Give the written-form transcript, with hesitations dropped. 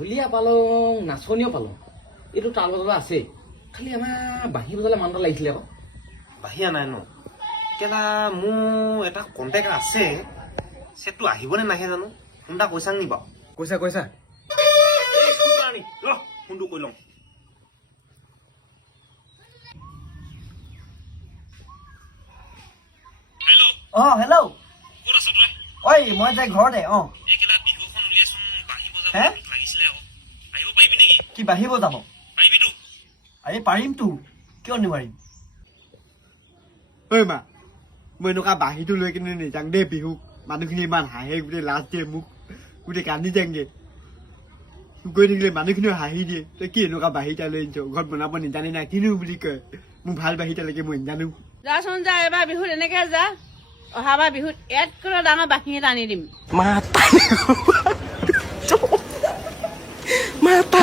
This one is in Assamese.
ঢুলীয়া পালং নাচনীও পালং এইটো তাল বজলা আছে খালি আমাৰ বাঁহী বজালে মানুহ এটা লাগিছিলে আকৌ বাহিয়া নাই ন কেলা মোৰ এটা কণ্টেক্ট আছে সেটো আহিবনে নাহে জানো ফোনটা কৈছাং নি বাৰু কৈছা ফোনটো কৈ লওঁ অ হেল্ল' ক'ত আছ তই ঐ মই যে ঘৰতে অ এই কেলা বিহুখন উলিয়াচোন বাঁহী বজাব হে? লাগিছিলে আকৌ আহিব পাৰিবি নেকি কি বাঢ়িব যাব পাৰিবিতো আৰে পাৰিমতো কিয় নোৱাৰিম ঐ মা মই এনেকুৱা বাঁহীটো লৈ কিনে নেযাং দেই বিহুক মানুহখিনি ইমান হাঁহে গোটেই লাজ দিয়ে মোক গোটেই কান্দি যাংগে গৈ থাকিলে মানুহখিনিও হাঁহি দিয়ে তই কি এনেকুৱা বাঁহী এটা লৈ আনিছ ঘৰত বনাব নিজানি নাই কিনো বুলি কয় মোক ভাল বাঁহী এটা লাগে মই নাজানো যাচোন যা এবাৰ বিহুত এনেকে যা অহাবাৰ বিহুত ইয়াতকৈ ডাঙৰ বাঁহী এটা আনি দিম Mata